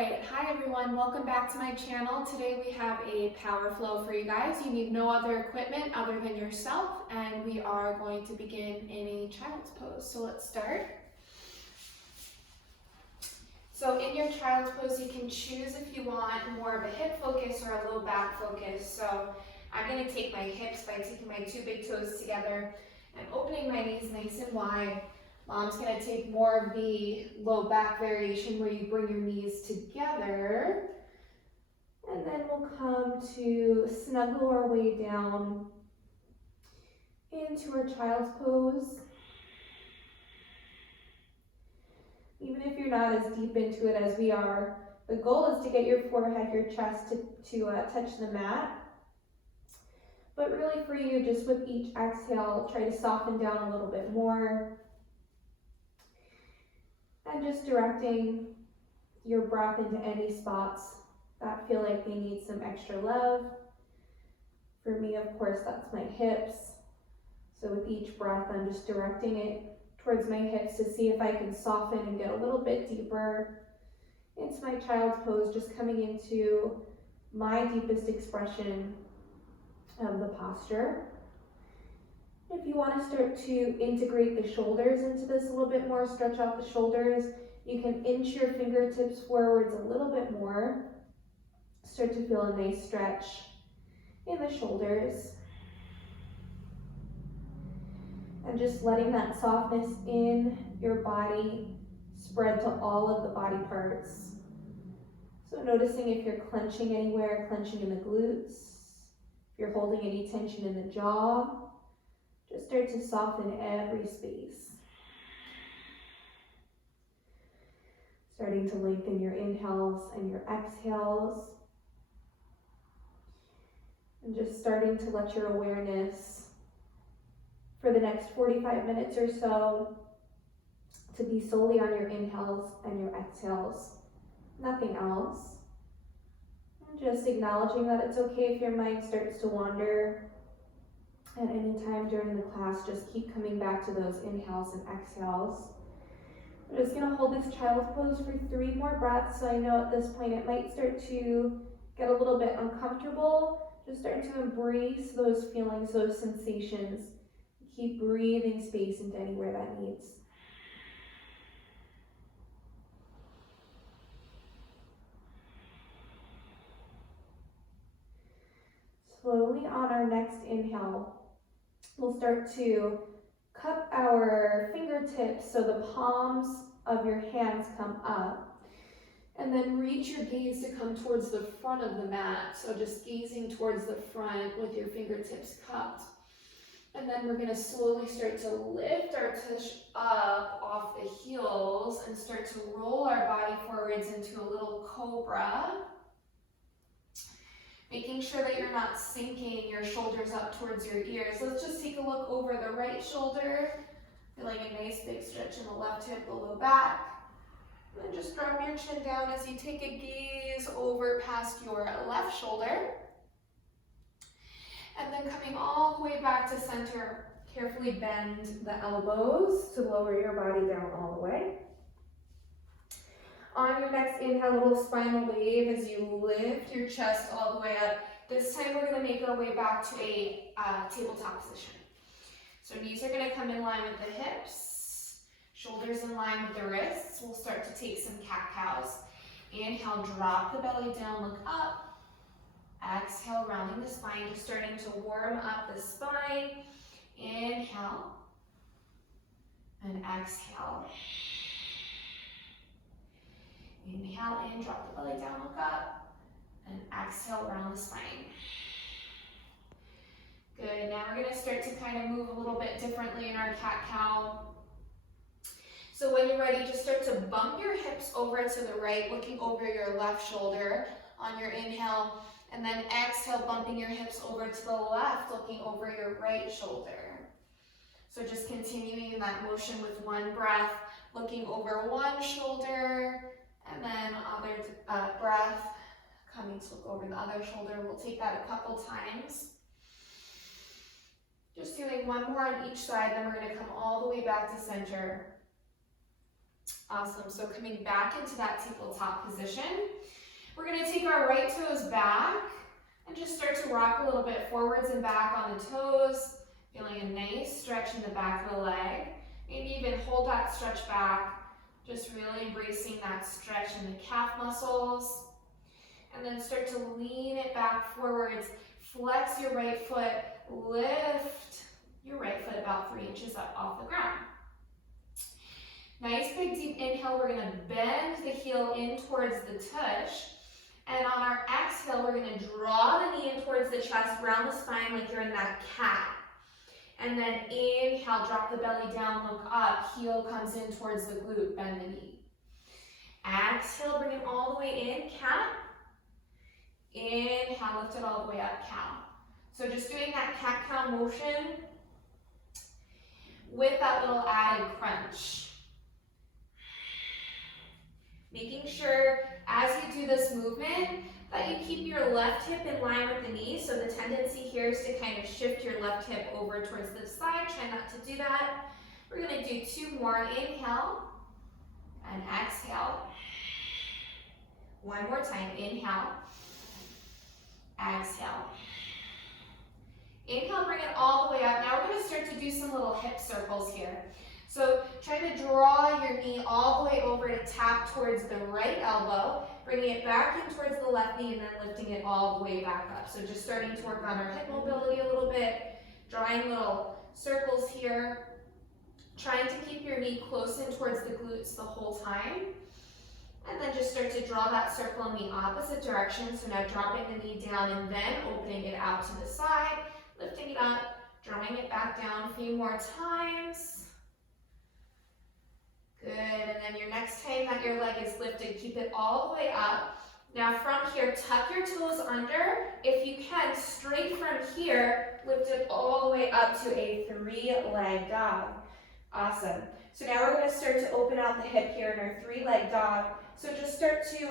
right, hi everyone, welcome back to my channel. Today we have a power flow for you guys. You need no other equipment other than yourself, and we are going to begin in a child's pose. So let's start. So in your child's pose, you can choose if you want more of a hip focus or a low back focus. So I'm going to take my hips by taking my two big toes together and opening my knees nice and wide. Mom's going to take more of the low back variation where you bring your knees together. And then we'll come to snuggle our way down into our child's pose. Even if you're not as deep into it as we are, the goal is to get your forehead, your chest to touch the mat. But really for you, just with each exhale, try to soften down a little bit more. And just directing your breath into any spots that feel like they need some extra love. For me, of course, that's my hips. So with each breath, I'm just directing it towards my hips to see if I can soften and get a little bit deeper into my child's pose, just coming into my deepest expression of the posture. If you want to start to integrate the shoulders into this a little bit more, stretch out the shoulders, you can inch your fingertips forwards a little bit more. Start to feel a nice stretch in the shoulders. And just letting that softness in your body spread to all of the body parts. So noticing if you're clenching anywhere, clenching in the glutes, if you're holding any tension in the jaw. Just start to soften every space. Starting to lengthen your inhales and your exhales. And just starting to let your awareness for the next 45 minutes or so to be solely on your inhales and your exhales. Nothing else. And just acknowledging that it's okay if your mind starts to wander. At any time during the class, just keep coming back to those inhales and exhales. I'm just going to hold this child's pose for 3 more breaths. So I know at this point it might start to get a little bit uncomfortable. Just start to embrace those feelings, those sensations. Keep breathing space into anywhere that needs. Slowly on our next inhale, we'll start to cup our fingertips so the palms of your hands come up. And then reach your gaze to come towards the front of the mat. So just gazing towards the front with your fingertips cupped. And then we're going to slowly start to lift our tush up off the heels and start to roll our body forwards into a little cobra. Making sure that you're not sinking your shoulders up towards your ears. Let's just take a look over the right shoulder. Feeling a nice big stretch in the left hip, the low back. And then just drop your chin down as you take a gaze over past your left shoulder. And then coming all the way back to center, carefully bend the elbows to lower your body down all the way. On your next inhale, a little spinal wave as you lift your chest all the way up. This time we're going to make our way back to a tabletop position. So knees are going to come in line with the hips, shoulders in line with the wrists. We'll start to take some cat-cows. Inhale, drop the belly down, look up. Exhale, rounding the spine, just starting to warm up the spine. Inhale and exhale. Inhale in, drop the belly down, look up, and exhale, round the spine. Good, now we're going to start to kind of move a little bit differently in our cat-cow. So when you're ready, just start to bump your hips over to the right, looking over your left shoulder on your inhale, and then exhale, bumping your hips over to the left, looking over your right shoulder. So just continuing that motion with one breath, looking over one shoulder, and then other breath, coming to look over the other shoulder. We'll take that a couple times. Just doing one more on each side, then we're going to come all the way back to center. Awesome. So coming back into that tabletop position, we're going to take our right toes back and just start to rock a little bit forwards and back on the toes, feeling a nice stretch in the back of the leg. Maybe even hold that stretch back, just really embracing that stretch in the calf muscles. And then start to lean it back forwards. Flex your right foot, lift your right foot about 3 inches up off the ground. Nice big deep inhale, we're gonna bend the heel in towards the tush. And on our exhale, we're gonna draw the knee in towards the chest, round the spine like you're in that cat. And then inhale, drop the belly down, look up, heel comes in towards the glute, bend the knee. Exhale, bring it all the way in, cat. Inhale, lift it all the way up, cow. So just doing that cat-cow motion with that little added crunch. Making sure as you do this movement that you keep your left hip in line with the knee. So the tendency here is to kind of shift your left hip over towards the side. Try not to do that. We're going to do 2 more. Inhale and exhale. One more time. Inhale. Exhale. Inhale, bring it all the way up. Now we're going to start to do some little hip circles here. So try to draw your knee all the way over to tap towards the right elbow, bringing it back in towards the left knee and then lifting it all the way back up. So just starting to work on our hip mobility a little bit, drawing little circles here, trying to keep your knee close in towards the glutes the whole time. And then just start to draw that circle in the opposite direction. So now dropping the knee down and then opening it out to the side, lifting it up, drawing it back down a few more times. Good, and then your next time that your leg is lifted, keep it all the way up. Now from here, tuck your toes under. If you can, straight from here, lift it all the way up to a 3-leg dog. Awesome. So now we're going to start to open out the hip here in our 3-leg dog. So just start to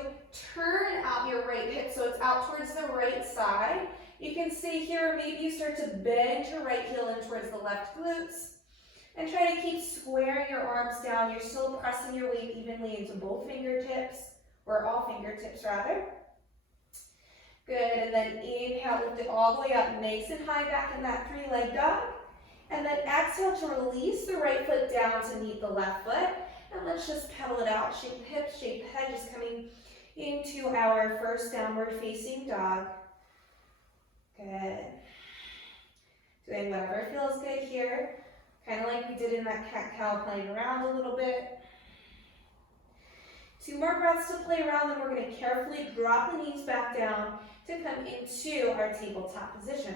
turn out your right hip so it's out towards the right side. You can stay here, or maybe you start to bend your right heel in towards the left glutes. And try to keep squaring your arms down. You're still pressing your weight evenly into both fingertips, or all fingertips rather. Good, and then inhale, lift it all the way up, nice and high back in that 3-leg dog. And then exhale to release the right foot down to meet the left foot. And let's just pedal it out, shape the hips, shape the head, just coming into our first downward facing dog. Good. Doing whatever feels good here. Kind of like we did in that cat-cow, playing around a little bit. 2 more breaths to play around, then we're going to carefully drop the knees back down to come into our tabletop position.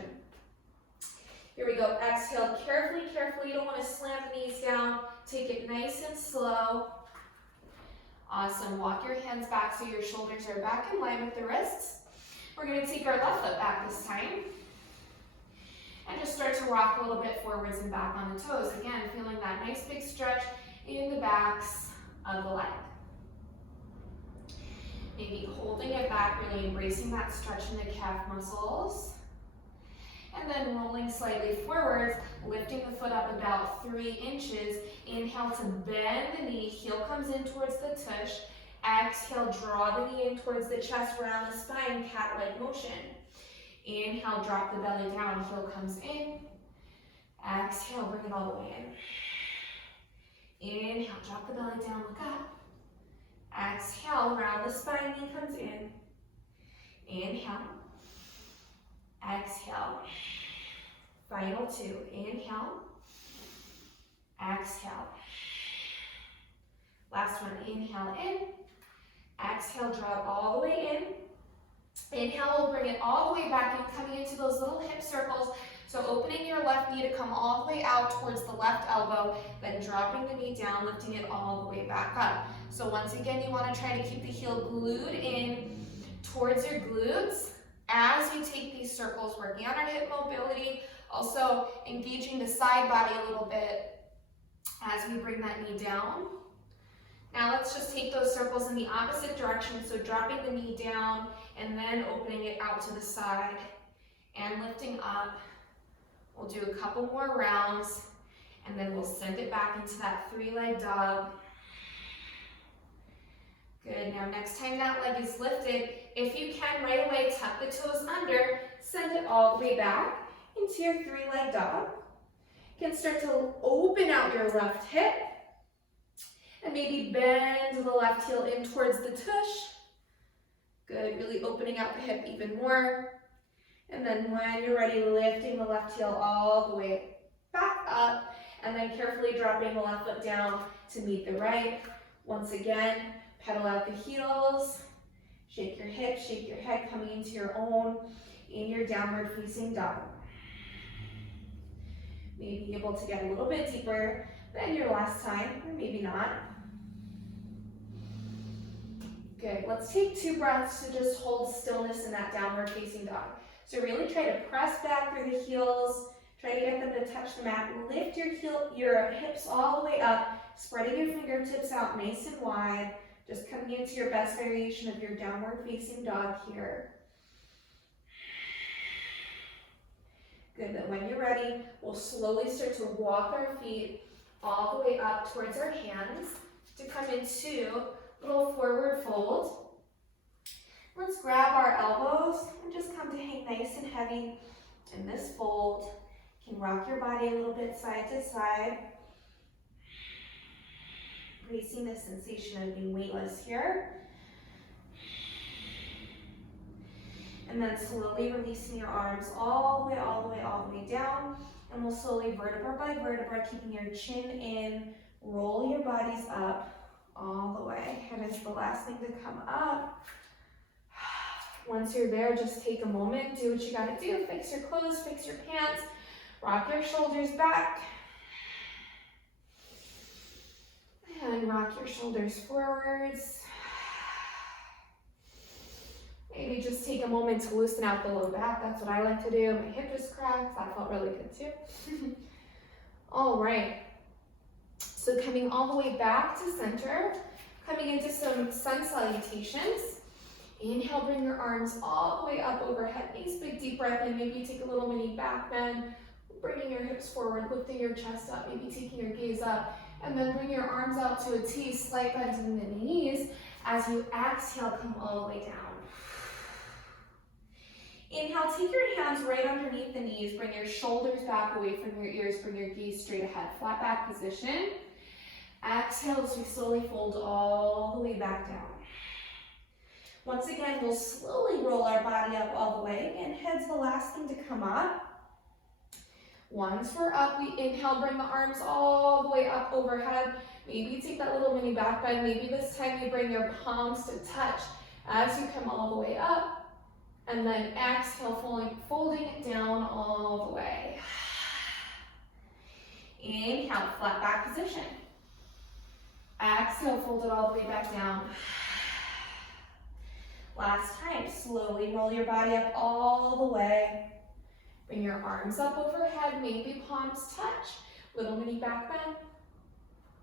Here we go. Exhale carefully, carefully. You don't want to slam the knees down. Take it nice and slow. Awesome. Walk your hands back so your shoulders are back in line with the wrists. We're going to take our left foot back this time. And just start to rock a little bit forwards and back on the toes. Again, feeling that nice big stretch in the backs of the leg. Maybe holding it back, really embracing that stretch in the calf muscles. And then rolling slightly forwards, lifting the foot up about 3 inches. Inhale to bend the knee, heel comes in towards the tush. Exhale, draw the knee in towards the chest, round the spine, cat-like motion. Inhale, drop the belly down, heel comes in. Exhale, bring it all the way in. Inhale, drop the belly down, look up. Exhale, round the spine, knee comes in. Inhale. Exhale. Final 2. Inhale. Exhale. Last one, inhale in. Exhale, draw it all the way in. Inhale, we'll bring it all the way back in, coming into those little hip circles. So opening your left knee to come all the way out towards the left elbow, then dropping the knee down, lifting it all the way back up. So once again, you want to try to keep the heel glued in towards your glutes as you take these circles, working on our hip mobility, also engaging the side body a little bit as we bring that knee down. Now let's just take those circles in the opposite direction, so dropping the knee down and then opening it out to the side and lifting up. We'll do a couple more rounds and then we'll send it back into that 3-leg dog. Good, now next time that leg is lifted, if you can right away, tuck the toes under, send it all the way back into your 3-leg dog. You can start to open out your left hip and maybe bend the left heel in towards the tush. Good, really opening out the hip even more. And then when you're ready, lifting the left heel all the way back up and then carefully dropping the left foot down to meet the right. Once again, pedal out the heels, shake your hips, shake your head, coming into your own in your downward facing dog. Maybe able to get a little bit deeper than your last time, or maybe not. Good, let's take 2 breaths to just hold stillness in that downward facing dog. So really try to press back through the heels, try to get them to touch the mat. Lift your hips all the way up, spreading your fingertips out nice and wide, just coming into your best variation of your downward facing dog here. Good, then when you're ready, we'll slowly start to walk our feet all the way up towards our hands to come into little forward fold. Let's grab our elbows and just come to hang nice and heavy in this fold. You can rock your body a little bit side to side. Releasing the sensation of being weightless here. And then slowly releasing your arms all the way, all the way, all the way down. And we'll slowly vertebra by vertebra, keeping your chin in, roll your bodies up all the way. And it's the last thing to come up. Once you're there, just take a moment, do what you gotta do. Fix your clothes, fix your pants, rock your shoulders back. And rock your shoulders forwards. Maybe just take a moment to loosen out the low back. That's what I like to do. My hip is cracked. That felt really good too. All right. So coming all the way back to center, coming into some sun salutations. Inhale, bring your arms all the way up overhead. Nice big deep breath in. Maybe you take a little mini back bend, bringing your hips forward, lifting your chest up, maybe taking your gaze up, and then bring your arms out to a T, slight bend in the knees. As you exhale, come all the way down. Inhale, take your hands right underneath the knees, bring your shoulders back away from your ears, bring your gaze straight ahead, flat back position. Exhale as we slowly fold all the way back down. Once again, we'll slowly roll our body up all the way. Again, head's the last thing to come up. Once we're up, we inhale, bring the arms all the way up overhead. Maybe take that little mini back bend. Maybe this time you bring your palms to touch as you come all the way up. And then exhale, folding it down all the way. Inhale, flat back position. Exhale, fold it all the way back down. Last time, slowly roll your body up all the way. Bring your arms up overhead, maybe palms touch. Little mini back bend.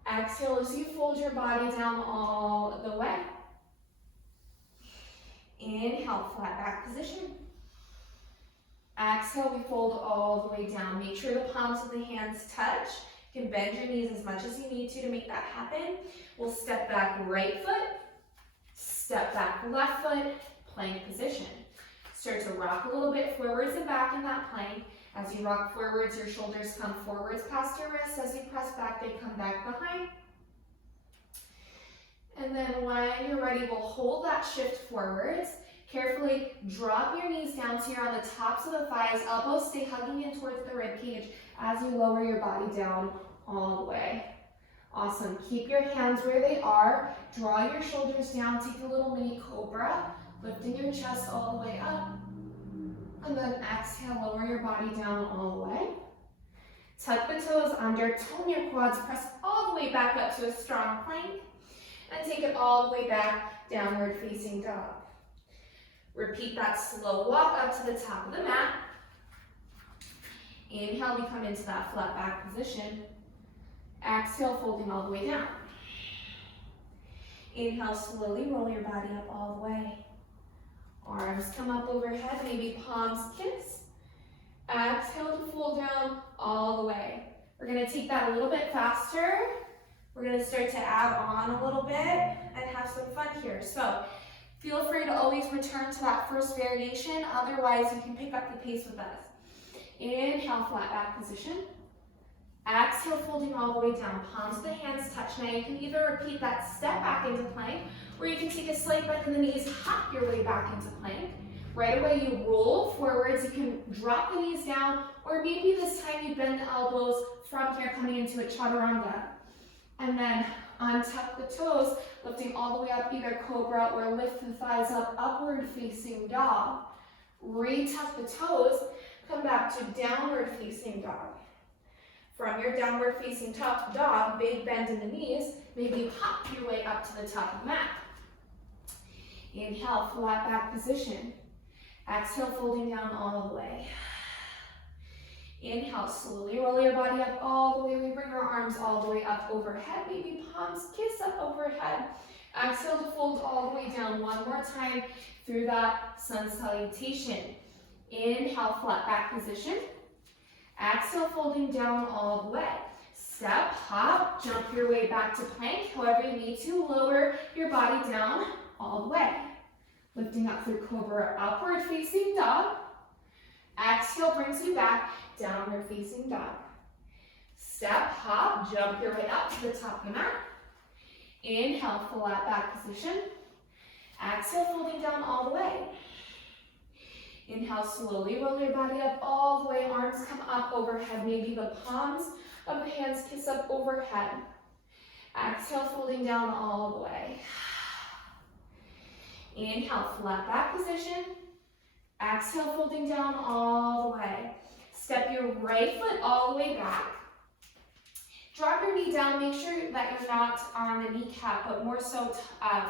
Exhale as you fold your body down all the way. Inhale, flat back position. Exhale, we fold all the way down. Make sure the palms of the hands touch. You can bend your knees as much as you need to make that happen. We'll step back right foot, step back left foot, plank position. Start to rock a little bit forwards and back in that plank. As you rock forwards, your shoulders come forwards past your wrists. As you press back, they come back behind. And then when you're ready, we'll hold that shift forwards. Carefully drop your knees down so you're on the tops of the thighs. Elbows stay hugging in towards the rib cage as you lower your body down all the way. Awesome. Keep your hands where they are. Draw your shoulders down. Take a little mini Cobra, lifting your chest all the way up. And then exhale, lower your body down all the way. Tuck the toes under, tone your quads, press all the way back up to a strong plank. And take it all the way back, downward facing dog. Repeat that slow walk up to the top of the mat. Inhale, we come into that flat back position. Exhale, folding all the way down. Inhale, slowly roll your body up all the way. Arms come up overhead, maybe palms kiss. Exhale to fold down all the way. We're gonna take that a little bit faster. We're gonna start to add on a little bit and have some fun here. So feel free to always return to that first variation. Otherwise, you can pick up the pace with us. Inhale, flat back position. Exhale, folding all the way down. Palms of the hands touch. Now you can either repeat that step back into plank, or you can take a slight bend in the knees, hop your way back into plank. Right away you roll forwards. You can drop the knees down, or maybe this time you bend the elbows from here coming into a chaturanga. And then untuck the toes, lifting all the way up, either Cobra or lift the thighs up, upward facing dog. Retuck the toes, come back to downward facing dog. From your downward facing dog, big bend in the knees, maybe you hop your way up to the top of the mat. Inhale, flat back position. Exhale, folding down all the way. Inhale, slowly roll your body up all the way. We bring our arms all the way up overhead. Maybe palms kiss up overhead. Exhale to fold all the way down one more time through that sun salutation. Inhale, flat back position. Exhale, folding down all the way. Step, hop, jump your way back to plank. However you need to, lower your body down all the way. Lifting up through Cobra, upward facing dog. Exhale brings you back, downward facing dog. Step, hop, jump your way up to the top of the mat. Inhale, flat back position. Exhale, folding down all the way. Inhale, slowly roll your body up all the way. Arms come up overhead. Maybe the palms of the hands kiss up overhead. Exhale, folding down all the way. Inhale, flat back position. Exhale, folding down all the way. Step your right foot all the way back. Drop your knee down. Make sure that you're not on the kneecap, but more so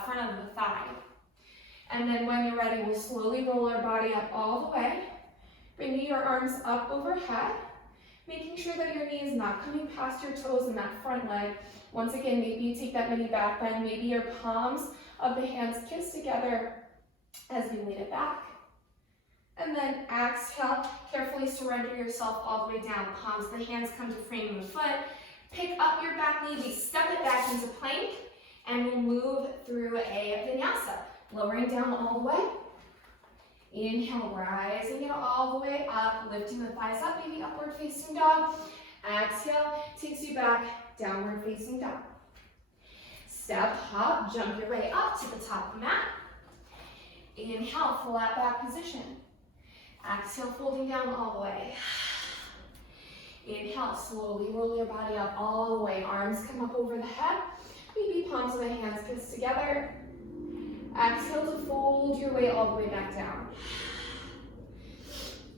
front of the thigh. And then when you're ready, we'll slowly roll our body up all the way. Bringing your arms up overhead. Making sure that your knee is not coming past your toes in that front leg. Once again, maybe you take that mini back bend. Maybe your palms of the hands kiss together as we lean it back. And then exhale, carefully surrender yourself all the way down. Palms of the hands come to frame of the foot. Pick up your back knee, we step it back into plank, and we'll move through a vinyasa. Lowering down all the way. Inhale, rising it all the way up, lifting the thighs up, maybe upward facing dog. Exhale, takes you back, downward facing dog. Step, hop, jump your way up to the top of the mat. Inhale, flat back position. Exhale, folding down all the way. Inhale, slowly roll your body up all the way. Arms come up over the head. Maybe palms of the hands kiss together. Exhale to fold your way all the way back down.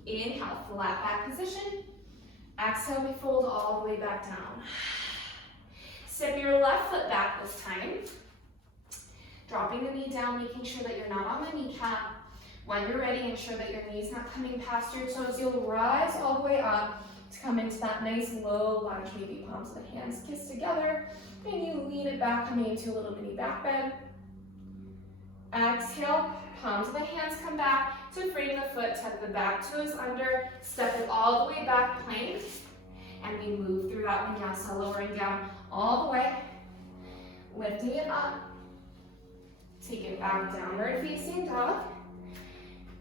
Inhale, flat back position. Exhale, we fold all the way back down. Step your left foot back this time. Dropping the knee down, making sure that you're not on the kneecap. When you're ready, ensure that your knee's not coming past your toes. You'll rise all the way up to come into that nice low lunge. Maybe palms of the hands kiss together. And you lean it back, coming into a little mini back bend. Exhale, palms of the hands come back to frame the foot, tuck the back toes under, step it all the way back, plank, and we move through that vinyasa, lowering down all the way, lifting it up, take it back, downward facing dog,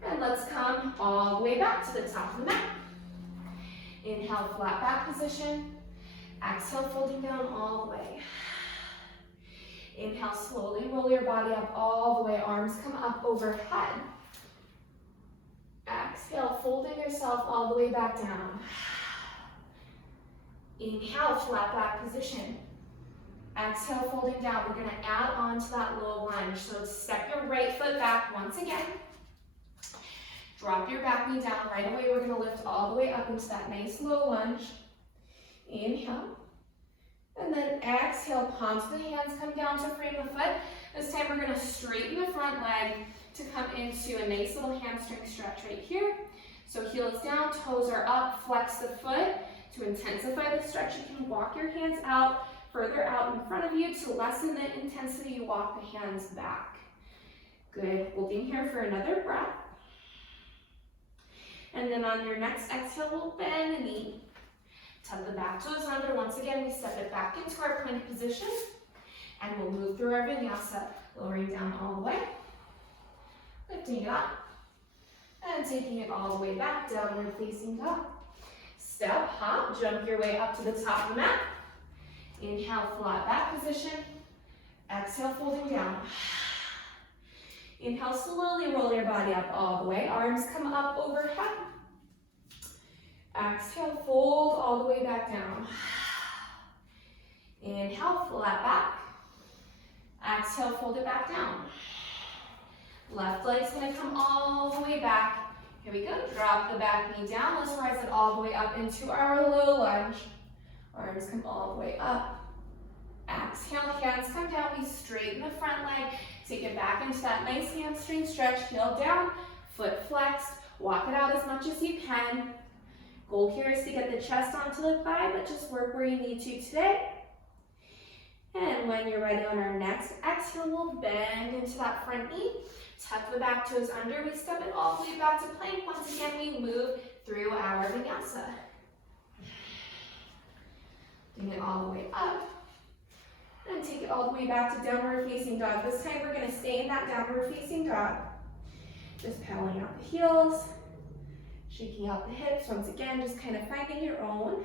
and let's come all the way back to the top of the mat. Inhale, flat back position, exhale, folding down all the way. Inhale, slowly roll your body up all the way, arms come up overhead. Exhale, folding yourself all the way back down. Inhale, flat back position. Exhale, folding down. We're gonna add on to that low lunge. So step your right foot back once again. Drop your back knee down. Right away, we're gonna lift all the way up into that nice low lunge. Inhale. And then exhale, palms of the hands come down to frame the foot. This time we're gonna straighten the front leg to come into a nice little hamstring stretch right here. So heels down, toes are up, flex the foot. To intensify the stretch, you can walk your hands out, further out in front of you. To lessen the intensity, you walk the hands back. Good, holding here for another breath. And then on your next exhale, we'll bend the knee. Tuck the back toes under. Once again, we step it back into our plank position. And we'll move through our vinyasa, lowering down all the way. Lifting it up. And taking it all the way back, downward facing dog. Step, hop, jump your way up to the top of the mat. Inhale, flat back position. Exhale, folding down. Inhale, slowly roll your body up all the way. Arms come up overhead. Exhale, fold all the way back down. Inhale, flat back. Exhale, fold it back down. Left leg's gonna come all the way back. Here we go, drop the back knee down. Let's rise it all the way up into our low lunge. Arms come all the way up. Exhale, hands come down. We straighten the front leg. Take it back into that nice hamstring stretch. Heel down, foot flexed. Walk it out as much as you can. Goal here is to get the chest onto the thigh, but just work where you need to today. And when you're ready on our next exhale, we'll bend into that front knee. Tuck the back toes under. We step it all the way back to plank. Once again, we move through our vinyasa. Bring it all the way up. And take it all the way back to downward facing dog. This time we're going to stay in that downward facing dog. Just pedaling out the heels. Shaking out the hips. Once again, just kind of finding your own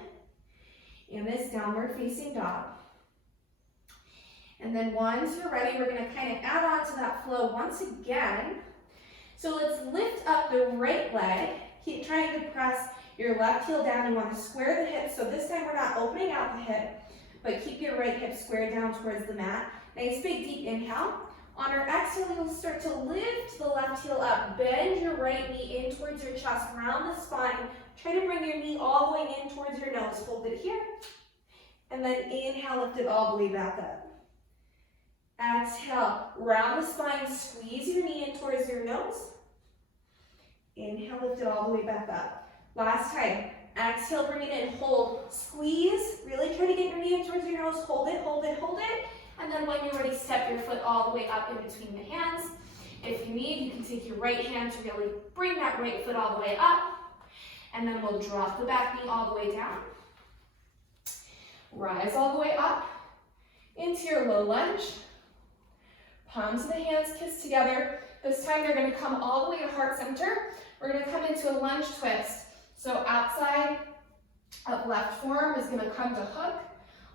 in this downward facing dog. And then once you're ready, we're going to kind of add on to that flow once again. So let's lift up the right leg. Keep trying to press your left heel down. You want to square the hips. So this time we're not opening out the hip, but keep your right hip squared down towards the mat. Nice big deep inhale. On our exhale, you'll start to lift the left heel up. Bend your right knee in towards your chest, round the spine. Try to bring your knee all the way in towards your nose. Hold it here. And then inhale, lift it all the way back up. Exhale, round the spine, squeeze your knee in towards your nose. Inhale, lift it all the way back up. Last time, exhale, bring it in, hold, squeeze, really try to get your knee in towards your nose, hold it, hold it, hold it. And then when you're ready, step your foot all the way up in between the hands. If you need, you can take your right hand to really bring that right foot all the way up. And then we'll drop the back knee all the way down. Rise all the way up into your low lunge. Palms of the hands kiss together. This time they're going to come all the way to heart center. We're going to come into a lunge twist. So outside of left forearm is going to come to hook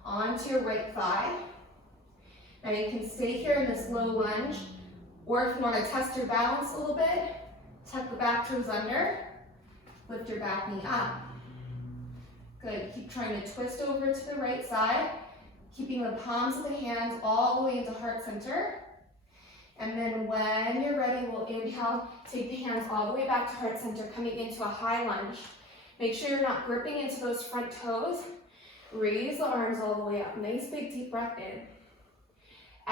onto your right thigh. Now you can stay here in this low lunge, or if you want to test your balance a little bit, tuck the back toes under, lift your back knee up. Good, keep trying to twist over to the right side, keeping the palms of the hands all the way into heart center. And then when you're ready, we'll inhale, take the hands all the way back to heart center, coming into a high lunge. Make sure you're not gripping into those front toes. Raise the arms all the way up. Nice big deep breath in.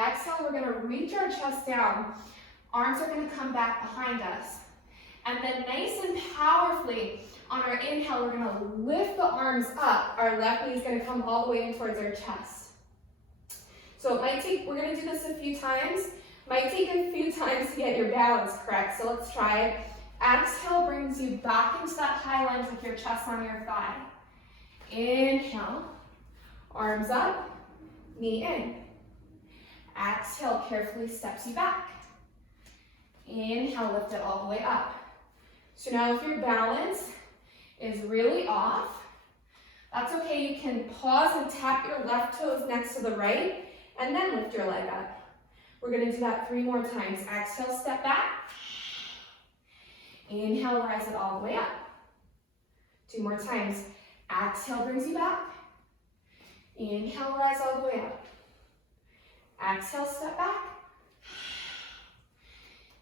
Exhale, we're going to reach our chest down. Arms are going to come back behind us. And then nice and powerfully, on our inhale, we're going to lift the arms up. Our left knee is going to come all the way in towards our chest. So it might take, we're going to do this a few times. Might take a few times to get your balance correct. So let's try it. Exhale brings you back into that high lunge with your chest on your thigh. Inhale, arms up, knee in. Exhale, carefully steps you back. Inhale, lift it all the way up. So now if your balance is really off, that's okay. You can pause and tap your left toes next to the right, and then lift your leg up. We're going to do that 3 more times. Exhale, step back. Inhale, rise it all the way up. 2 more times. Exhale brings you back. Inhale, rise all the way up. Exhale, step back.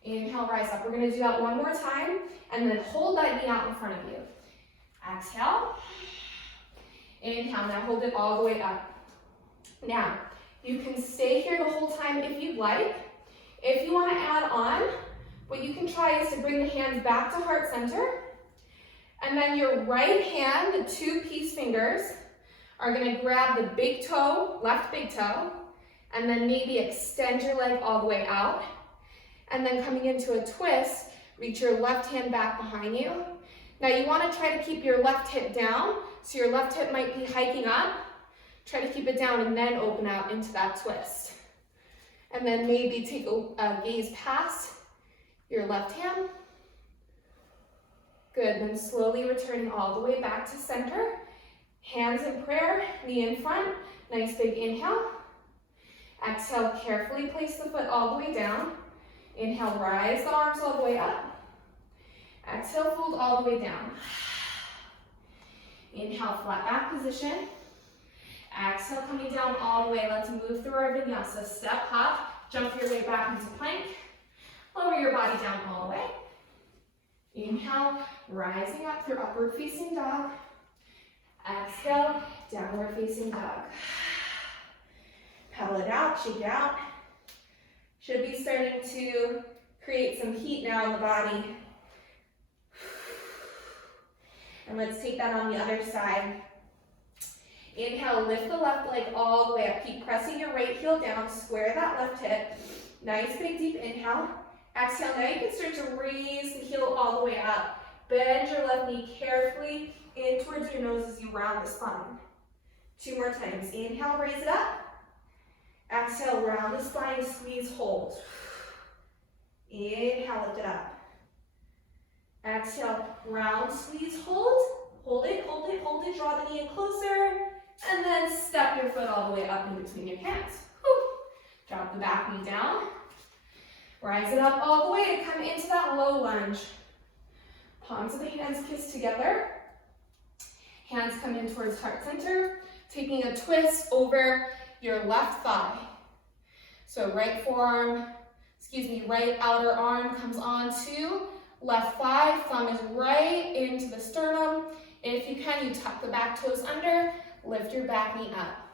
Inhale, rise up. We're going to do that 1 more time, and then hold that knee out in front of you. Exhale. Inhale, now hold it all the way up. Now, you can stay here the whole time if you'd like. If you want to add on, what you can try is to bring the hands back to heart center, and then your right hand, the 2 peace fingers, are going to grab the big toe, left big toe, and then maybe extend your leg all the way out. And then coming into a twist, reach your left hand back behind you. Now you want to try to keep your left hip down, So your left hip might be hiking up. Try to keep it down and then open out into that twist. And then maybe take a gaze past your left hand. Good, then slowly returning all the way back to center. Hands in prayer, knee in front. Nice big inhale. Exhale, carefully place the foot all the way down. Inhale, rise the arms all the way up. Exhale, fold all the way down. Inhale, flat back position. Exhale, coming down all the way. Let's move through our vinyasa. Step, hop, jump your way back into plank. Lower your body down all the way. Inhale, rising up through upward facing dog. Exhale, downward facing dog. Pedal it out, shake it out. Should be starting to create some heat now in the body. And let's take that on the other side. Inhale, lift the left leg all the way up. Keep pressing your right heel down, square that left hip. Nice big deep inhale. Exhale, now you can start to raise the heel all the way up. Bend your left knee carefully in towards your nose as you round the spine. 2 more times. Inhale, raise it up. Exhale, round the spine, squeeze, hold. Inhale, lift it up. Exhale, round, squeeze, hold. Hold it, hold it, hold it. Draw the knee in closer. And then step your foot all the way up in between your hands. Whew. Drop the back knee down. Rise it up all the way to come into that low lunge. Palms of the hands kiss together. Hands come in towards heart center. Taking a twist over your left thigh. So right outer arm comes onto left thigh. Thumb is right into the sternum. If you can, you tuck the back toes under. Lift your back knee up.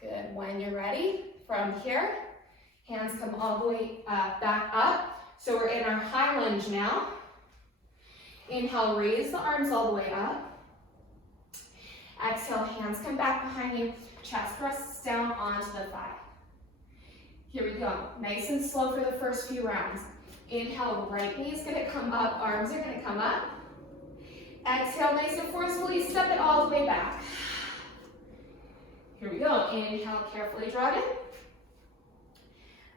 Good. When you're ready, from here, hands come all the way back up. So we're in our high lunge now. Inhale, raise the arms all the way up. Exhale, hands come back behind you. Chest thrusts down onto the thigh. Here we go. Nice and slow for the first few rounds. Inhale, right knee is going to come up. Arms are going to come up. Exhale, nice and forcefully step it all the way back. Here we go. Inhale, carefully draw it in.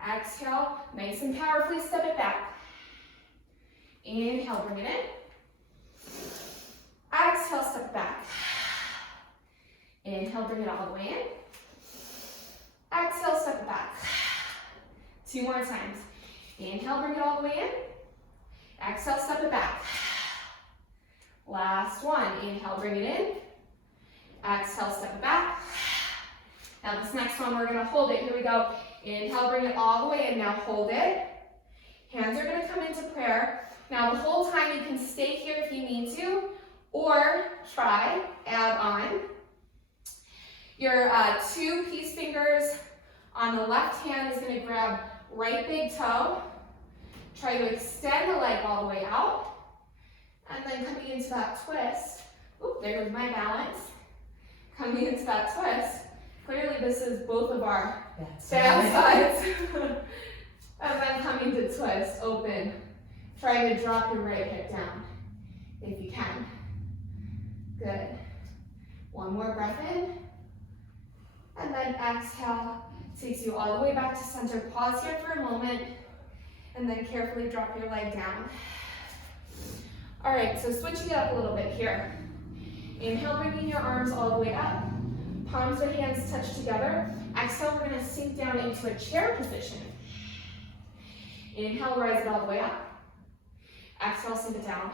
Exhale, nice and powerfully step it back. Inhale, bring it in. Exhale, step it back. Inhale, bring it all the way in. Exhale, step it back. 2 more times. Inhale, bring it all the way in. Exhale, step it back. Last one. Inhale, bring it in. Exhale, step it back. Now this next one, we're gonna hold it. Here we go. Inhale, bring it all the way in. Now hold it. Hands are gonna come into prayer. Now the whole time you can stay here if you need to, or try, add on. Your 2 peace fingers on the left hand is going to grab right big toe. Try to extend the leg all the way out. And then coming into that twist. Oop, there goes my balance. Coming into that twist. Clearly this is both of our bad sides. And then coming to twist, open. Try to drop your right hip down if you can. Good. One more breath in. And then exhale, takes you all the way back to center. Pause here for a moment, and then carefully drop your leg down. All right, so switching it up a little bit here. Inhale, bringing your arms all the way up. Palms of hands touch together. Exhale, we're gonna sink down into a chair position. Inhale, rise it all the way up. Exhale, sink it down.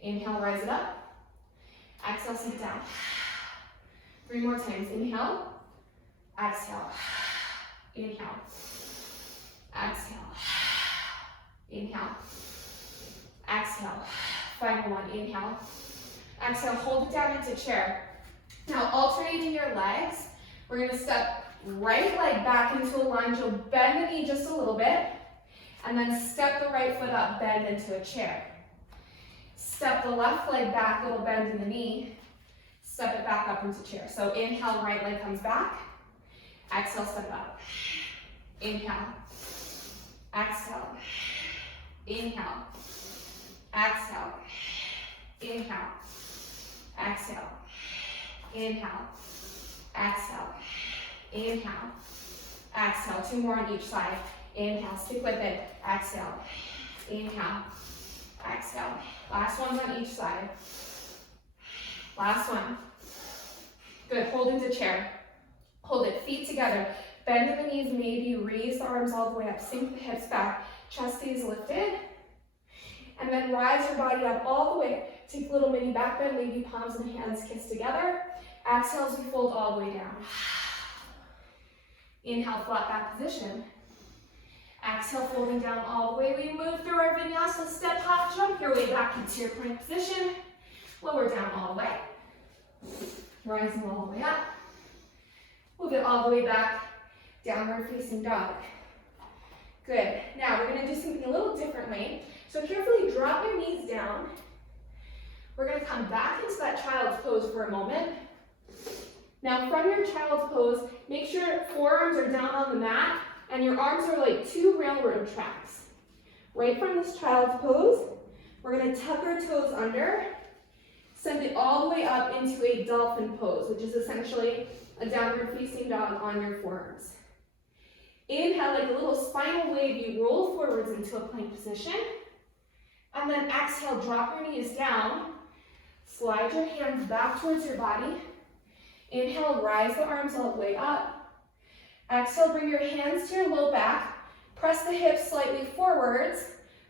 Inhale, rise it up. Exhale, sink it down. 3 more times. Inhale, exhale, inhale, exhale, inhale, exhale. Final one. Inhale, exhale, hold it down into chair. Now alternating your legs, we're going to step right leg back into a lunge. You'll bend the knee just a little bit, and then step the right foot up, bend into a chair. Step the left leg back, little bend in the knee. Step it back up into chair. So inhale, right leg comes back. Exhale, step up. Inhale. Exhale. Inhale. Exhale. Inhale. Exhale. Inhale. Exhale. Inhale. Exhale. 2 more on each side. Inhale. Stick with it. Exhale. Inhale. Exhale. Last ones on each side. Last one. Good. Hold into chair. Hold it. Feet together. Bend the knees. Maybe raise the arms all the way up. Sink the hips back. Chest stays lifted. And then rise your body up all the way. Take a little mini back bend. Maybe palms and hands kiss together. Exhale as we fold all the way down. Inhale, flat back position. Exhale, folding down all the way. We move through our vinyasa, step, hop, jump your way back into your plank position. Lower down all the way. Rising all the way up. Move it all the way back. Downward facing dog. Good. Now we're going to do something a little differently. So carefully drop your knees down. We're going to come back into that child's pose for a moment. Now from your child's pose, make sure forearms are down on the mat and your arms are like 2 railroad tracks. Right from this child's pose, we're going to tuck our toes under, send it all the way up into a dolphin pose, which is essentially a downward facing dog on your forearms. Inhale, like a little spinal wave, you roll forwards into a plank position. And then exhale, drop your knees down. Slide your hands back towards your body. Inhale, rise the arms all the way up. Exhale, bring your hands to your low back. Press the hips slightly forwards.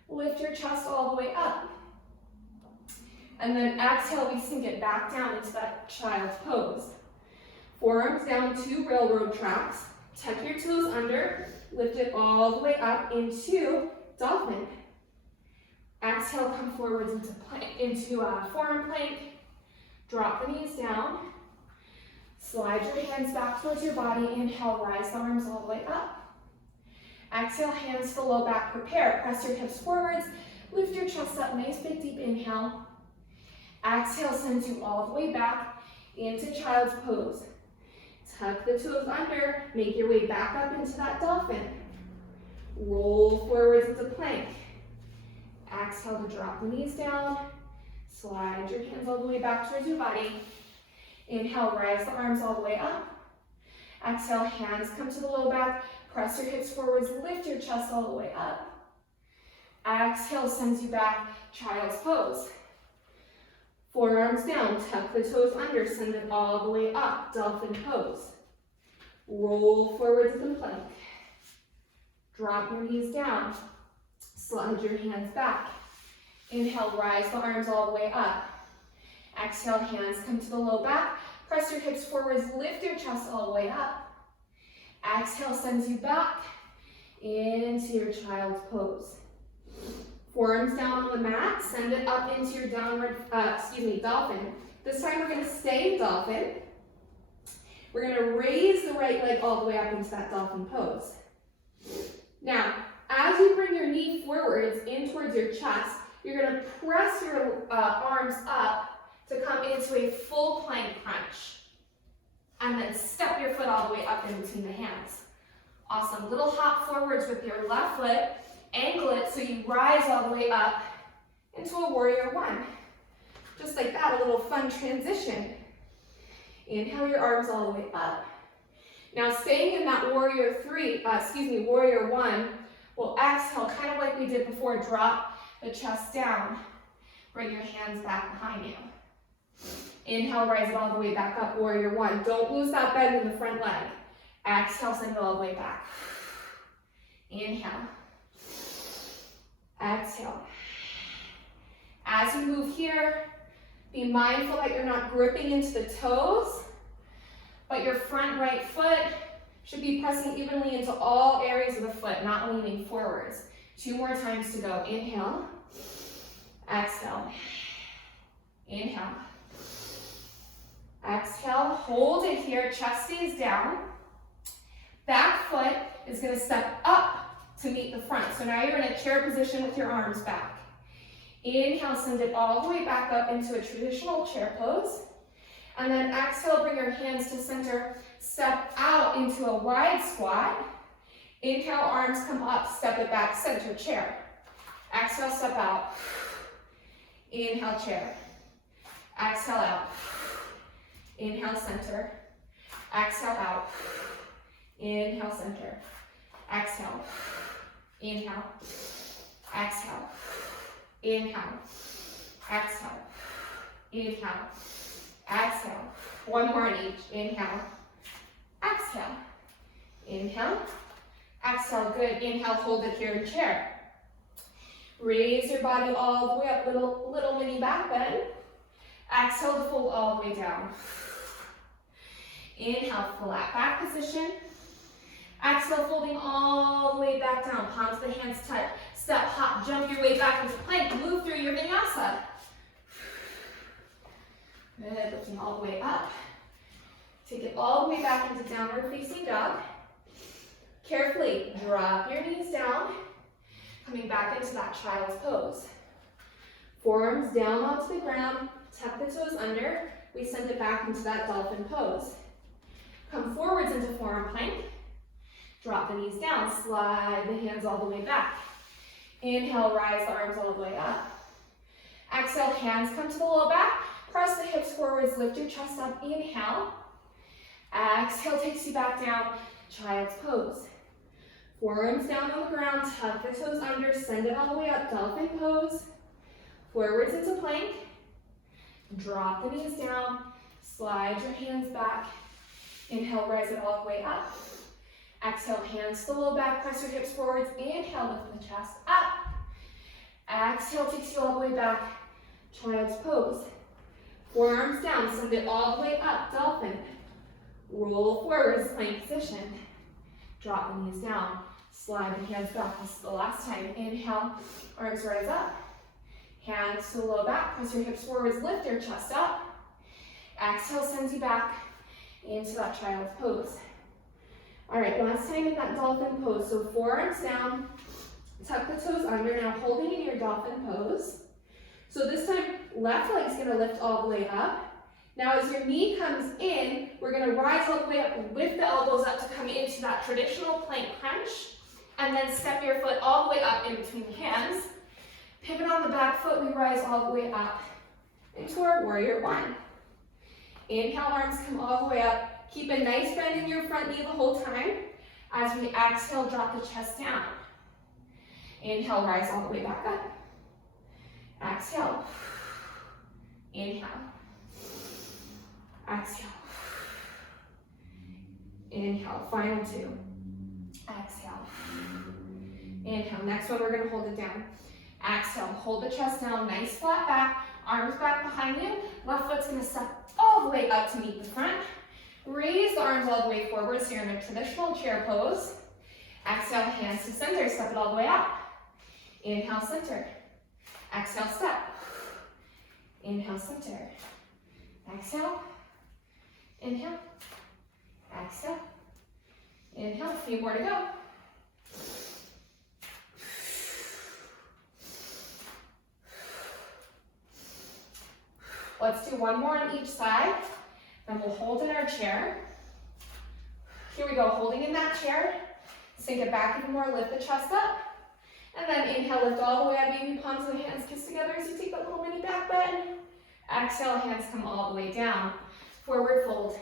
Lift your chest all the way up. And then exhale, we sink it back down into that child's pose. Forearms down, 2 railroad tracks. Tuck your toes under. Lift it all the way up into dolphin. Exhale, come forwards into forearm plank. Drop the knees down. Slide your hands back towards your body. Inhale, rise the arms all the way up. Exhale, hands to low back, prepare. Press your hips forwards. Lift your chest up, nice big deep inhale. Exhale sends you all the way back into child's pose. Tuck the toes under, make your way back up into that dolphin. Roll forwards into plank. Exhale to drop the knees down. Slide your hands all the way back towards your body. Inhale, rise the arms all the way up. Exhale, hands come to the low back. Press your hips forwards, lift your chest all the way up. Exhale sends you back, child's pose. Forearms down, tuck the toes under, send it all the way up, dolphin pose. Roll forwards into plank. Drop your knees down. Slide your hands back. Inhale, rise the arms all the way up. Exhale, hands come to the low back. Press your hips forwards, lift your chest all the way up. Exhale sends you back into your child's pose. Forearms down on the mat, send it up into your dolphin. This time we're gonna stay dolphin. We're gonna raise the right leg all the way up into that dolphin pose. Now, as you bring your knee forwards in towards your chest, you're gonna press your arms up to come into a full plank crunch. And then step your foot all the way up in between the hands. Awesome, little hop forwards with your left foot. Angle it so you rise all the way up into a warrior 1. Just like that, a little fun transition. Inhale your arms all the way up. Now staying in that warrior 1, we'll exhale, kind of like we did before, drop the chest down. Bring your hands back behind you. Inhale, rise it all the way back up, warrior 1. Don't lose that bend in the front leg. Exhale, send it all the way back. Inhale. Exhale. As you move here, be mindful that you're not gripping into the toes, but your front right foot should be pressing evenly into all areas of the foot, not leaning forwards. 2 more times to go. Inhale. Exhale. Inhale. Exhale. Hold it here. Chest stays down. Back foot is going to step up to meet the front. So now you're in a chair position with your arms back. Inhale, send it all the way back up into a traditional chair pose. And then exhale, bring your hands to center. Step out into a wide squat. Inhale, arms come up, step it back, center chair. Exhale, step out. Inhale, chair. Exhale out. Inhale, center. Exhale out. Inhale, center. Exhale. Inhale. Exhale. Inhale. Exhale. Inhale. Exhale. One more in each. Inhale. Exhale. Inhale. Exhale. Good. Inhale. Hold it here in chair. Raise your body all the way up. Little mini back bend. Exhale to fold all the way down. Inhale. Flat back position. Exhale. Folding all the way back down. Palms of the hands touch. Step, hop, jump your way back into plank. Move through your vinyasa. Good, lifting all the way up. Take it all the way back into downward facing dog. Carefully drop your knees down. Coming back into that child's pose. Forearms down onto the ground. Tuck the toes under. We send it back into that dolphin pose. Come forwards into forearm plank. Drop the knees down. Slide the hands all the way back. Inhale, rise the arms all the way up. Exhale, hands come to the low back. Press the hips forwards, lift your chest up. Inhale. Exhale takes you back down, child's pose. Forearms down on the ground, tuck the toes under, send it all the way up, dolphin pose. Forwards into plank. Drop the knees down, slide your hands back. Inhale, rise it all the way up. Exhale, hands to the low back, press your hips forwards. Inhale, lift the chest up. Exhale takes you all the way back, child's pose. Forearms down, send it all the way up, dolphin. Roll forwards, plank position. Drop the knees down, slide the hands back. This is the last time. Inhale, arms rise up. Hands to the low back, press your hips forwards, lift your chest up. Exhale sends you back into that child's pose. All right, last time in that dolphin pose. So forearms down, tuck the toes under. Now holding in your dolphin pose. So this time, left leg's gonna lift all the way up. Now as your knee comes in, we're gonna rise all the way up, lift the elbows up to come into that traditional plank crunch, and then step your foot all the way up in between the hands. Pivot on the back foot, we rise all the way up into our warrior one. Inhale, arms come all the way up. Keep a nice bend in your front knee the whole time. As we exhale, drop the chest down. Inhale, rise all the way back up. Exhale. Inhale. Exhale. Inhale. Final two. Exhale. Inhale. Next one, we're going to hold it down. Exhale. Hold the chest down. Nice flat back. Arms back behind you. Left foot's going to step all the way up to meet the front. Raise the arms all the way forward so you're in a traditional chair pose. Exhale, hands to center. Step it all the way out. Inhale, center. Exhale, step. Inhale, center. Exhale. Inhale. Exhale. Inhale. A few more to go. Let's do one more on each side. Then we'll hold in our chair. Here we go, holding in that chair. Sink it back even more, lift the chest up. And then inhale, lift all the way up, baby palms of the hands kiss together as you take that little mini back bend. Exhale, hands come all the way down. Forward fold.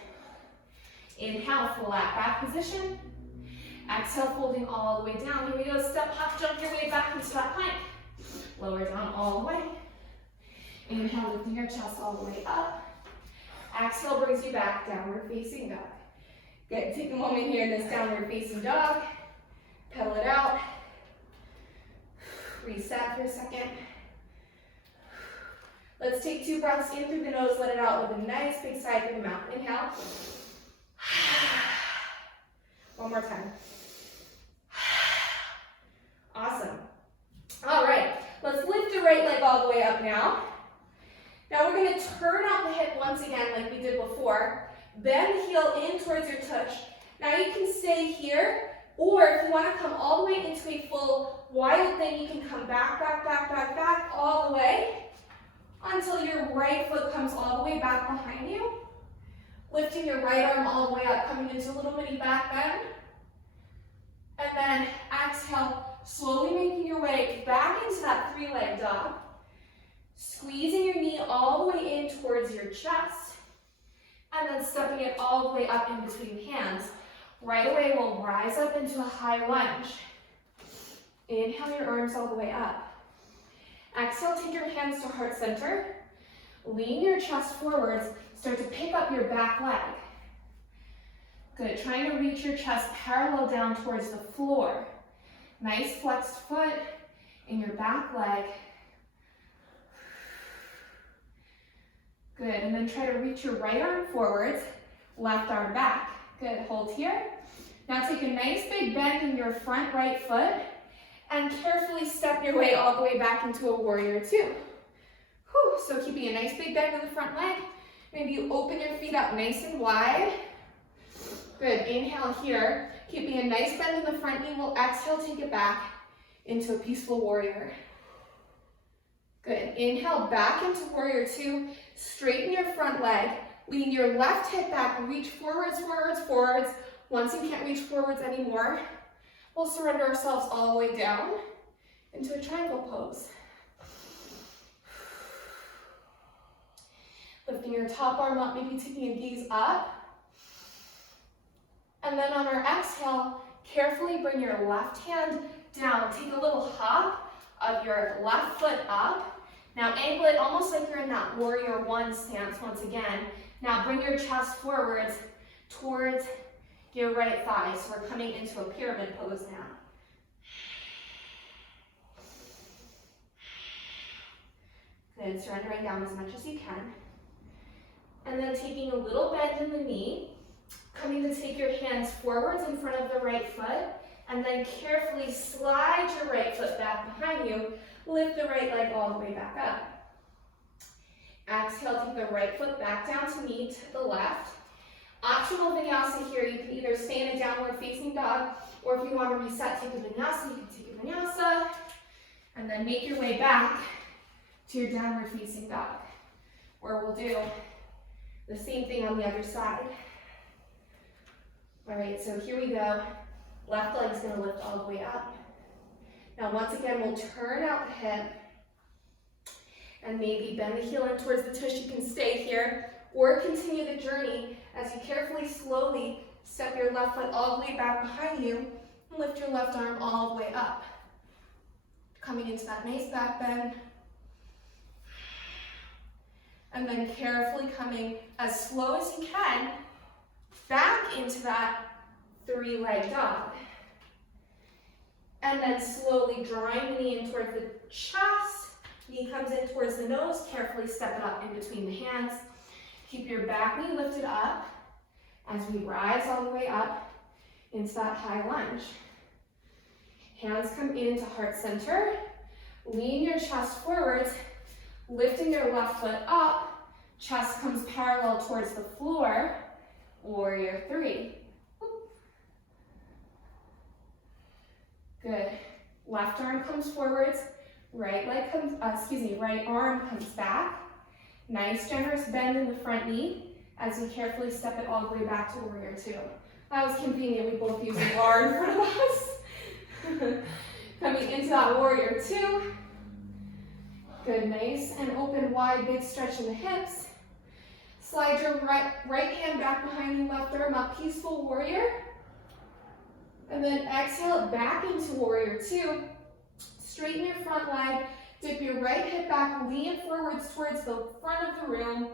Inhale, flat back position. Exhale, folding all the way down. Here we go, step, hop, jump your way back into that plank. Lower down all the way. Inhale, lifting your chest all the way up. Exhale brings you back, downward facing dog. Good, take a moment here in this downward facing dog. Pedal it out. Reset for a second. Let's take 2 breaths in through the nose, let it out with a nice big sigh through the mouth. Inhale. One more time. Awesome. All right, let's lift the right leg all the way up now. Now we're going to turn out the hip once again like we did before. Bend the heel in towards your tush. Now you can stay here, or if you want to come all the way into a full wild thing, you can come back, back, back, back, back, all the way until your right foot comes all the way back behind you. Lifting your right arm all the way up, coming into a little mini back bend. And then exhale, slowly making your way back into that 3-leg dog. Squeezing your knee all the way in towards your chest, and then stepping it all the way up in between hands. Right away, we'll rise up into a high lunge. Inhale your arms all the way up. Exhale, take your hands to heart center. Lean your chest forwards. Start to pick up your back leg. Good, trying to reach your chest parallel down towards the floor. Nice flexed foot in your back leg. Good, and then try to reach your right arm forwards, left arm back. Good, hold here. Now take a nice big bend in your front right foot and carefully step your way all the way back into a warrior two. Whew, so keeping a nice big bend in the front leg. Maybe you open your feet up nice and wide. Good, inhale here. Keeping a nice bend in the front knee, we'll exhale, take it back into a peaceful warrior. Good, inhale back into warrior two. Straighten your front leg. Lean your left hip back, reach forwards, forwards, forwards. Once you can't reach forwards anymore, we'll surrender ourselves all the way down into a triangle pose. Lifting your top arm up, maybe taking a gaze up. And then on our exhale, carefully bring your left hand down. Take a little hop of your left foot up. Now angle it almost like you're in that warrior one stance once again. Now bring your chest forwards towards your right thigh. So we're coming into a pyramid pose now. Good, surrendering down as much as you can. And then taking a little bend in the knee. Coming to take your hands forwards in front of the right foot. And then carefully slide your right foot back behind you. Lift the right leg all the way back up. Exhale, take the right foot back down to meet the left. Optional vinyasa here. You can either stay in a downward facing dog, or if you want to reset, take a vinyasa, you can take a vinyasa. And then make your way back to your downward facing dog, where we'll do the same thing on the other side. All right, so here we go. Left leg's gonna lift all the way up. Now once again, we'll turn out the hip and maybe bend the heel in towards the tush. You can stay here or continue the journey as you carefully, slowly step your left foot all the way back behind you and lift your left arm all the way up. Coming into that nice back bend. And then carefully coming as slow as you can back into that three-leg dog. And then slowly drawing the knee in towards the chest. Knee comes in towards the nose. Carefully step it up in between the hands. Keep your back knee lifted up as we rise all the way up into that high lunge. Hands come into heart center. Lean your chest forwards, lifting your left foot up. Chest comes parallel towards the floor. Warrior three. Good. Left arm comes forwards, right arm comes back. Nice generous bend in the front knee as we carefully step it all the way back to warrior two. That was convenient, we both used a bar in front of us. Coming into that warrior two. Good, nice and open, wide, big stretch in the hips. Slide your right hand back behind you, left arm up, peaceful warrior. And then exhale back into warrior two. Straighten your front leg, dip your right hip back, lean forwards towards the front of the room,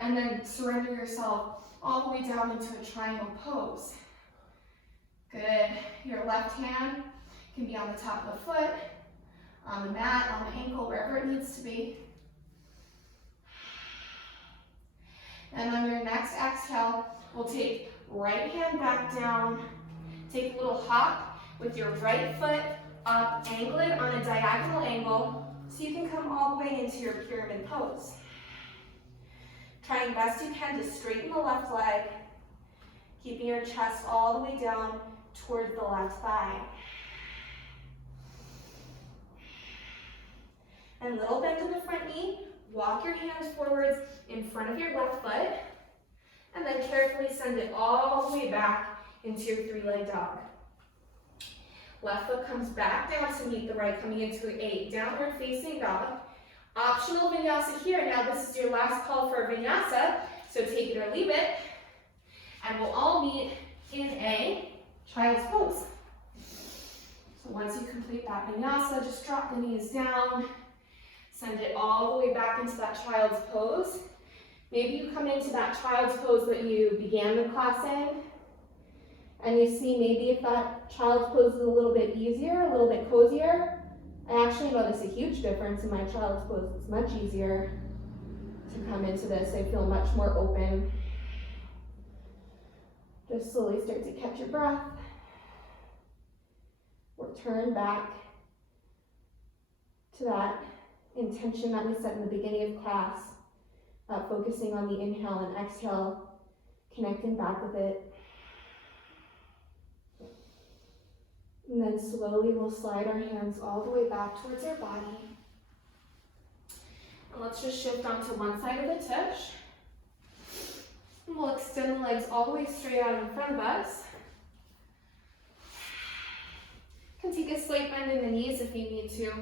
and then surrender yourself all the way down into a triangle pose. Good. Your left hand can be on the top of the foot, on the mat, on the ankle, wherever it needs to be. And on your next exhale, we'll take right hand back down, take a little hop with your right foot up, angle it on a diagonal angle so you can come all the way into your pyramid pose. Trying best you can to straighten the left leg, keeping your chest all the way down towards the left thigh. And little bend in the front knee, walk your hands forwards in front of your left foot, and then carefully send it all the way back into your three-leg dog. Left foot comes back down to meet the right, coming into a downward facing dog. Optional vinyasa here. Now this is your last call for vinyasa, so take it or leave it. And we'll all meet in a child's pose. So once you complete that vinyasa, just drop the knees down, send it all the way back into that child's pose. Maybe you come into that child's pose that you began the class in, and you see maybe if that child's pose is a little bit easier, a little bit cozier. I actually notice a huge difference in my child's pose. It's much easier to come into this. I feel much more open. Just slowly start to catch your breath. Return back to that intention that we set in the beginning of class, focusing on the inhale and exhale, connecting back with it. And then slowly we'll slide our hands all the way back towards our body. And let's just shift onto one side of the tush. And we'll extend the legs all the way straight out in front of us. You can take a slight bend in the knees if you need to.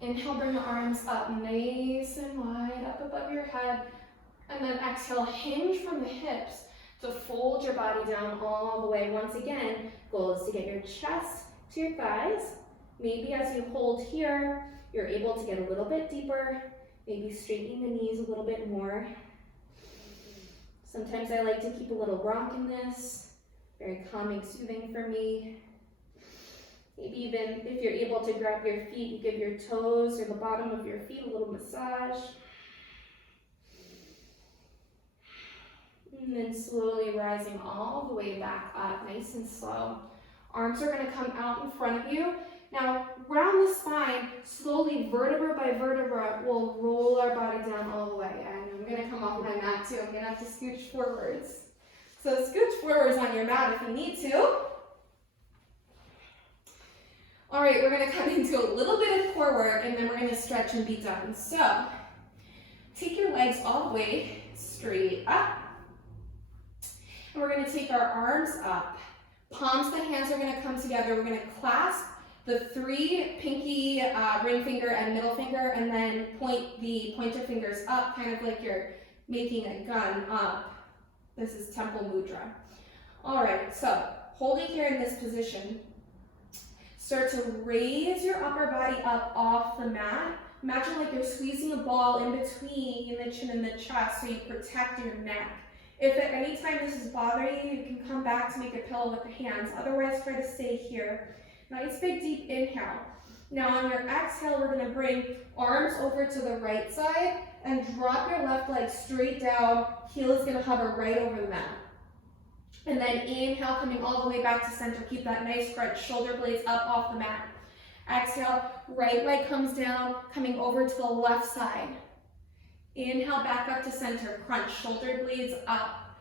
Inhale, bring the arms up nice and wide, up above your head. And then exhale, hinge from the hips to fold your body down all the way. Once again, goal is to get your chest to your thighs. Maybe as you hold here, you're able to get a little bit deeper, maybe straightening the knees a little bit more. Sometimes I like to keep a little rock in this, very calming, soothing for me. Maybe even if you're able to grab your feet, you give your toes or the bottom of your feet a little massage. And then slowly rising all the way back up, nice and slow. Arms are going to come out in front of you. Now, round the spine, slowly, vertebra by vertebra, we'll roll our body down all the way. And I'm going to come off my mat too. I'm going to have to scooch forwards. So scooch forwards on your mat if you need to. All right, we're going to come into a little bit of core work, and then we're going to stretch and be done. So, take your legs all the way straight up. And we're going to take our arms up. Palms of the hands are going to come together. We're going to clasp the three pinky, ring finger, and middle finger, and then point the pointer fingers up, kind of like you're making a gun up. This is Temple Mudra. All right, so holding here in this position, start to raise your upper body up off the mat. Imagine like you're squeezing a ball in between the chin and the chest so you protect your neck. If at any time this is bothering you, you can come back to make a pillow with the hands. Otherwise, try to stay here. Nice big deep inhale. Now on your exhale, we're going to bring arms over to the right side and drop your left leg straight down. Heel is going to hover right over the mat. And then inhale, coming all the way back to center. Keep that nice crunch, shoulder blades up off the mat. Exhale, right leg comes down, coming over to the left side. Inhale, back up to center, crunch, shoulder blades up.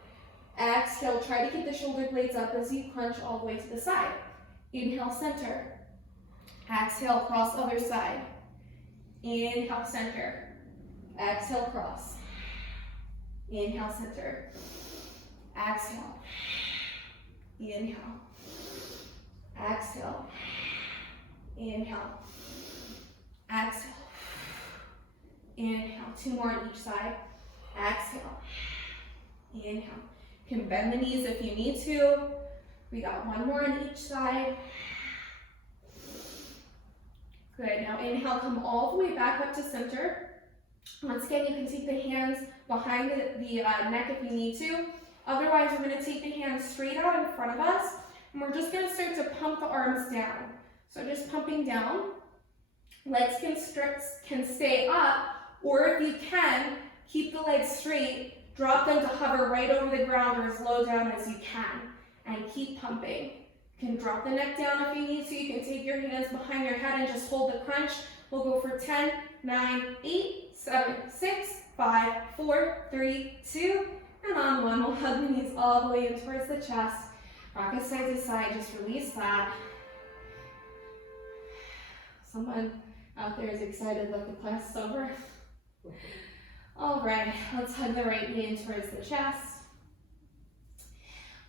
Exhale, try to keep the shoulder blades up as you crunch all the way to the side. Inhale, center. Exhale, cross other side. Inhale, center. Exhale, cross. Inhale, center. Exhale. Inhale. Exhale. Inhale. Exhale. Inhale. Two more on each side. Exhale. Inhale. You can bend the knees if you need to. We got one more on each side. Good. Now inhale, come all the way back up to center. Once again, you can take the hands behind the neck if you need to. Otherwise, we're going to take the hands straight out in front of us, and we're just going to start to pump the arms down. So just pumping down. Legs can stay up, or if you can, keep the legs straight, drop them to hover right over the ground or as low down as you can, and keep pumping. You can drop the neck down if you need to. You can take your hands behind your head and just hold the crunch. We'll go for 10, 9, 8, 7, 6, 5, 4, 3, 2, and on one, we'll hug the knees all the way in towards the chest. Rock it side to side, just release that. Someone out there is excited that the class is over. All right, let's hug the right knee in towards the chest.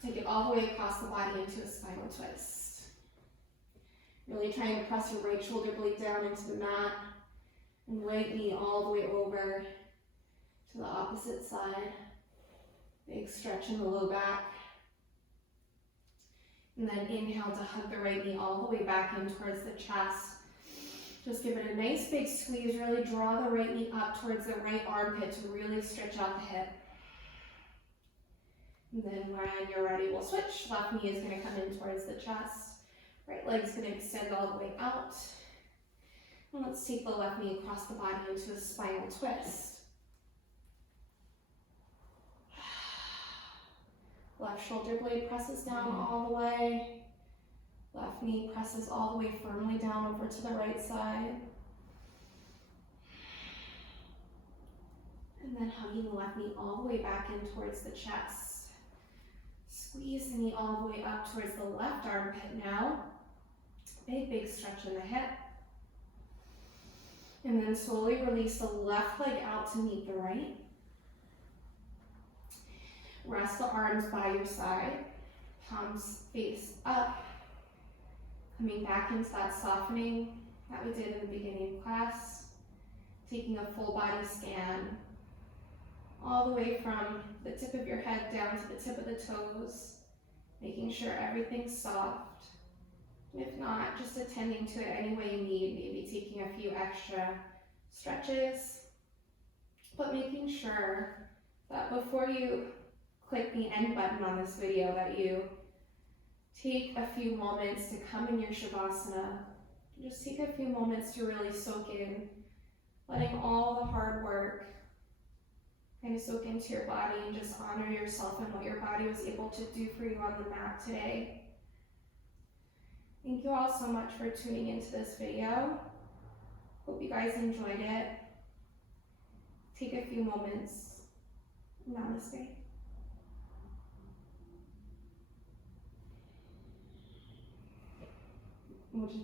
Take it all the way across the body into a spinal twist. Really trying to press your right shoulder blade down into the mat. And right knee all the way over to the opposite side. Big stretch in the low back. And then inhale to hug the right knee all the way back in towards the chest. Just give it a nice big squeeze. Really draw the right knee up towards the right armpit to really stretch out the hip. And then when you're ready, we'll switch. Left knee is going to come in towards the chest. Right leg's going to extend all the way out. And let's take the left knee across the body into a spinal twist. Left shoulder blade presses down all the way. Left knee presses all the way firmly down over to the right side. And then hugging the left knee all the way back in towards the chest. Squeeze the knee all the way up towards the left armpit now. Big stretch in the hip. And then slowly release the left leg out to meet the right. Rest the arms by your side. Palms face up. Coming back into that softening that we did in the beginning of class. Taking a full body scan. All the way from the tip of your head down to the tip of the toes. Making sure everything's soft. If not, just attending to it any way you need. Maybe taking a few extra stretches. But making sure that before you click the end button on this video that you take a few moments to come in your Shavasana. Just take a few moments to really soak in, letting all the hard work kind of soak into your body and just honor yourself and what your body was able to do for you on the mat today. Thank you all so much for tuning into this video. Hope you guys enjoyed it. Take a few moments. Namaste. We'll just